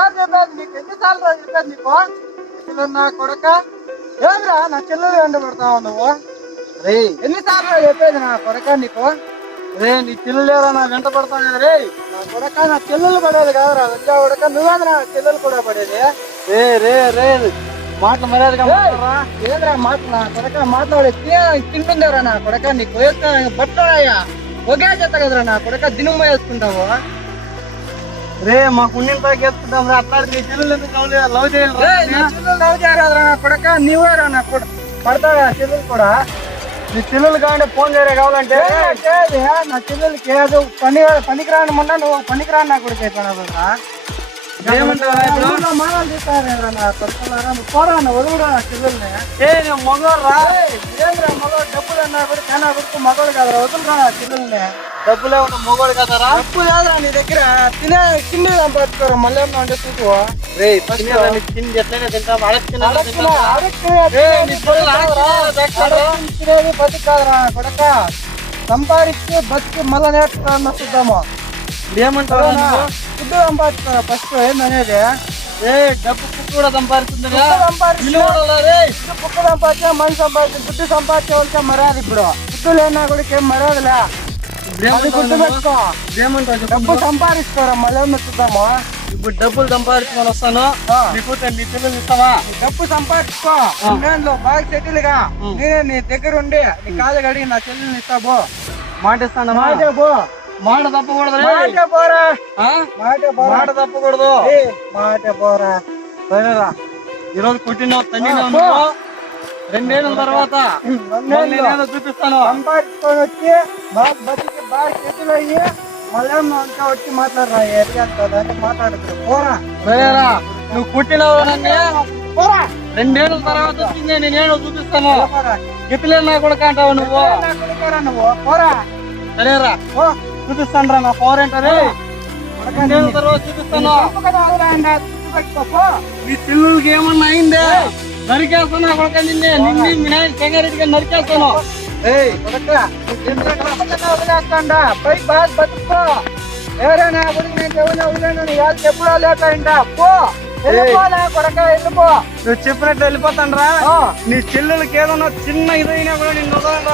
ఎన్నిసార్లు చెప్పేది నీకు ఎన్నిసార్లు రా చెప్పేది నీకు అసలు నా కొడక ఏమిరా నా చెల్లెలు ఎండ పెడతావు నువ్వు రే. ఎన్నిసార్లు రా చెప్పేది నా కొడక నీకు రే నీ చెల్లెలు నా వెంట పడతాను రే నా కొడక నా చెల్లెలు పడేది కాదురా వెంట కొడక నువ్వేది నా చెల్లెలు కూడా పడేది రే రే రే మాటలు మర్యాదగా మాట్లాడరా మాటలు నా కొడక మాట్లాడే తింటుందేరా నా కొడక నీకు వేస్తా బట్టరాయ్యా ఒకే చేత కదరా నా కొడక. దినం వేసుకుంటావు? రే మాకు ఉండిన తాగేసుకుంటాం రా. అట్లా నీ చెల్లెలు ఎందుకు లవ్ లవ్ చేయాలి లవ్ చేయరాదురా నా కొడక. నీవేరా నా కొడక. పడతాడా చెల్లెలు కూడా? నీ చెల్లెలు కావాలంటే ఫోన్ చేయరా కావాలంటే? నా చెల్లెలకి ఏదో పని పనికిరాని మొన్న నువ్వు పనికిరాని నా కొడుకు అయిపోయినావు డబ్బులు ఉన్న మగోడు కదరా. డబ్బు కాదురా నీ దగ్గర. తినే తిండి సంపాదించుకోరా మళ్ళీ ఏమన్నా అంటే చూపు రే తిండి ఎట్లయినా తింటాం తినేది బతికి కాదురా కొడక. సంపాదించి బతికి మళ్ళీ నేర్చుకోవాలన్న చూద్దాము. ఏమంటారు ఫుడ్ సంపాదిస్తారా ఫస్ట్ ఏందనేది? ఏ డబ్బు కుక్క కూడా సంపాదిస్తుంది కుక్క సంపాదించా మనిషి సంపాదించి ఫుడ్ సంపాదించే వాళ్ళకి మర్యాద ఇప్పుడు? ఫుడ్ లేనా కూడా ఏం మర్యాదలే. అది గుర్తు పెట్టుకో. డబ్బు సంపాదిస్తారా? మళ్ళీ చూద్దాము ఇప్పుడు డబ్బులు సంపాదించుకొని వస్తాను. నీకు నీ పిల్లలు ఇస్తావా డబ్బు సంపాదించుకో. ఇంగ్లాండ్లో బాగా సెటిల్గా. నేనే నీ దగ్గర ఉండి నీ కాలు కడిగి నా చెల్లెల్ని ఇస్తాబో మాట ఇస్తాను మాటే తప్పకూడదు. మాటే పోరా? మాటే పోరా. మాట తప్పకూడదు. మాటే పోరా. సరేరా. ఈరోజు కొట్టినావు తన్నినావు ఆ, పో. నువ్వు రెండేళ్ళ. తర్వాత నేనేదో చూపిస్తాను. సంపాదించుకొని వచ్చి బాగా బతికి బాగా సెటిల్ అయ్యి మళ్ళీ అంతా వచ్చి మాట్లాడరా. ఎరిగేస్తుంది మాట్లాడుతున్నారు పోరా. సరేరా. నువ్వు కుట్టినావు నన్ను పోరా. రెండేళ్ళ తర్వాత వచ్చింది నేనేదో చూపిస్తాను. గిట్లే నా కొడుకు అంటావు నువ్వు? నువ్వు? పోరా. సరేరా. చూపిస్తాను రా నా పవర్ ఏంటరే చూపిస్తాను పో. నీ పిల్లలకి ఏమన్నా అయిందే నరికేస్తాను కొడుక నిన్నే నిన్ను మీ నాయన చెంగారెడ్డిగా నరికేస్తాను. ఎవరైనా నేను నీ ఎప్పుడో. పో. వెళ్ళిపోలే, కొడక, వెళ్ళిపో. నువ్వు చెప్పినట్టు వెళ్ళిపోతాను రా. నీ చెల్లెలకి ఏదన్నా చిన్న ఇదైనా కూడా నిన్ను వదలను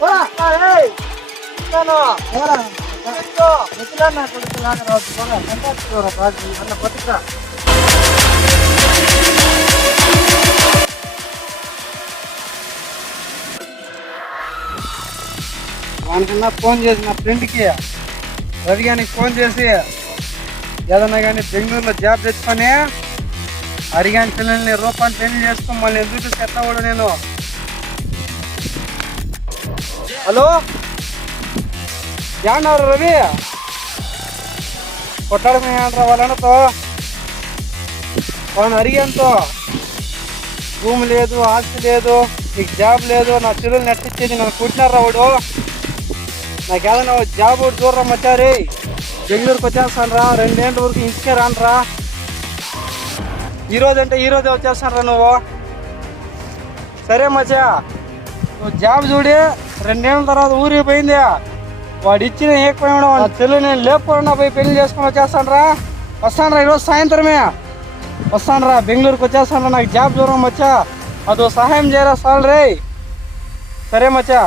రా రెండేళ్ళ నా కొడుకు పోరా, వానికన్నా ఫోన్ చేసి నా ఫ్రెండ్కి రవి ఫోన్ చేసి ఏదన్నా కానీ బెంగళూరులో జాబ్ తెచ్చుకొని అరిగాని పిల్లల్ని రూపాన్ని పెళ్ళి చేసుకుని మళ్ళీ ఎదురు ఎట్లా కూడా నేను? హలో ఏమన్నారు రవి కొట్టాడమే ఏమన్నా వాళ్ళతో వాళ్ళని అడిగానుతో భూమి లేదు ఆస్తి లేదు నీకు జాబ్ లేదు నా చెల్లెలు నెట్టించేది నన్ను కుట్టినారా వాడు నాకు ఏదైనా ఓ జాబ్ ఒకటి చూడరా మచ్చారి బెంగళూరుకి వచ్చేస్తాను రా రెండేళ్ళ వరకు ఇంటికే రానరా రా అంటే ఈరోజే రోజే వచ్చేస్తాను రా నువ్వు సరే మచ్చా నువ్వు జాబ్ చూడి రెండేళ్ళ తర్వాత ఊరికి పోయింది. వాడు ఇచ్చిన ఏకపోయాడు వాడు చెల్లి నేను లేకపోయినా పోయి పెళ్ళి చేసుకొని వచ్చేస్తాను రా వస్తాను రా ఈరోజు సాయంత్రమే. వస్తాను రా బెంగళూరుకి వచ్చేస్తాను నాకు జాబ్ దూరం మచ్చా. అదో సహాయం చేయరా సాల్ రే సరే మచ్చా.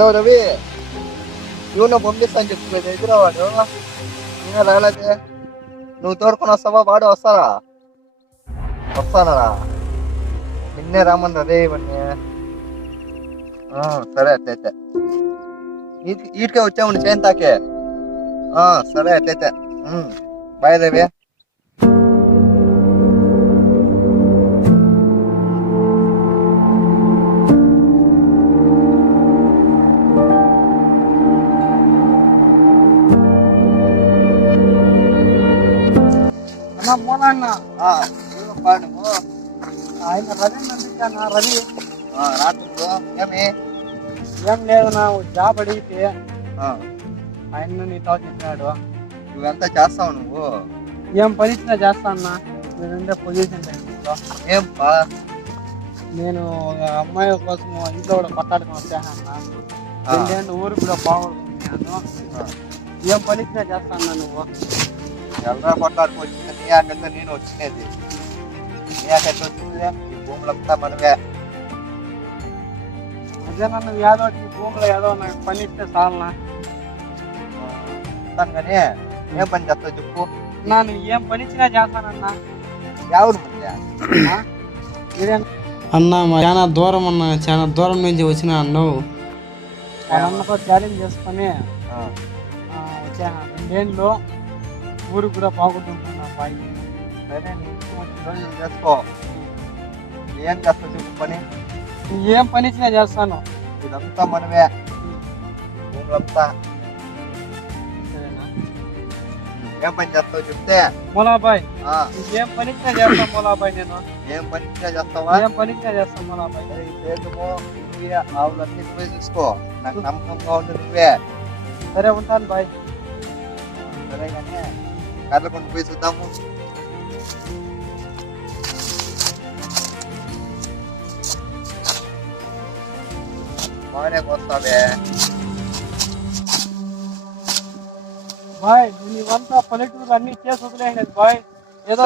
హలో రవి. ఇవ్వను పంపిస్తాను చెప్పి ఎదురా వాడు. నేనే రాలేదే. నువ్వు తోడుకొని వస్తావా? వాడు వస్తారా వస్తానరా. నిన్నే రామన్నా రే ఇవన్నీ. సరే అట్లయితే. ఈ- ఈటికే వచ్చాము చేయంతాకే ఆ, సరే అట్లయితే. బాయ్ రవి. అన్న మోనన్న ఆ, ఇదిగో పా నువ్వు. ఆయన రవి పంపించాను రవి? ఆ, రాత్రులు ఏమి? ఏం లేదు నా జాబ్ అడిగితే ఆయన నీతో చెప్పాడు. నువ్వెంత చేస్తావు నువ్వు? ఏం పని ఇచ్చినా చేస్తా అన్న నేనంటే పొజిషన్ ఏం పా నేను ఒక అమ్మాయి కోసం ఇంట్లో కూడా కొట్టాడుకొని వచ్చాను. రెండేళ్ళు ఊరు కూడా ఆ. ఏం పని ఇచ్చినా చేస్తా అన్న నువ్వు? ఎల్లరా కొట్లాడుకోవచ్చు నీ ఆకంటే నేను వచ్చినది. నీ ఆకంటే వచ్చింది ఈ భూములంతా మనవే అదే నన్ను ఏదో ఈ భూమిలో ఏదో నాకు పని ఇస్తే చాలనా? చెప్తాను కానీ ఏం పని చేస్తావు చెప్పు. నన్ను ఏం పని ఇచ్చినా చేస్తానన్నా. ఎవరు అన్న. చాలా దూరం అన్న చాలా దూరం నుంచి వచ్చిన అన్నావు. అన్నతో ఛాలెంజ్ చేసుకొని ఆ, ఆ, వచ్చాను. రెండేళ్ళు ఊరికి కూడా బాగుంటున్నా బాయ్ సరే నీ ఇష్టం వచ్చిన రోజులు చేసుకో. ఏం చేస్తావు చెప్పు పని? ఏం పని ఇచ్చినా చేస్తాను. ఇదంతా మనమే. సరేనా? ఏం పని చేస్తావు చెప్తే? మొలాబాయ్. ఆ, ఏం పని ఇచ్చినా చేస్తాను మొలాబాయ్ నేను. ఏం పని చేస్తావా? ఏం పని ఇచ్చినా చేస్తాను మొలాబాయ్. సేద్యము నువ్వే ఆవులన్నీ నువ్వే చూసుకో. నాకు నమ్మకంగా నువ్వే. సరే ఉంటాను బాయ్. సరే కానీ కర్రకొండ పోయి చూద్దాము బాగానే వస్తావే బాయ్ నేను ఇవంతా పల్లెటూరు అన్ని చేసి వదిలేయండి బాయ్. ఏదో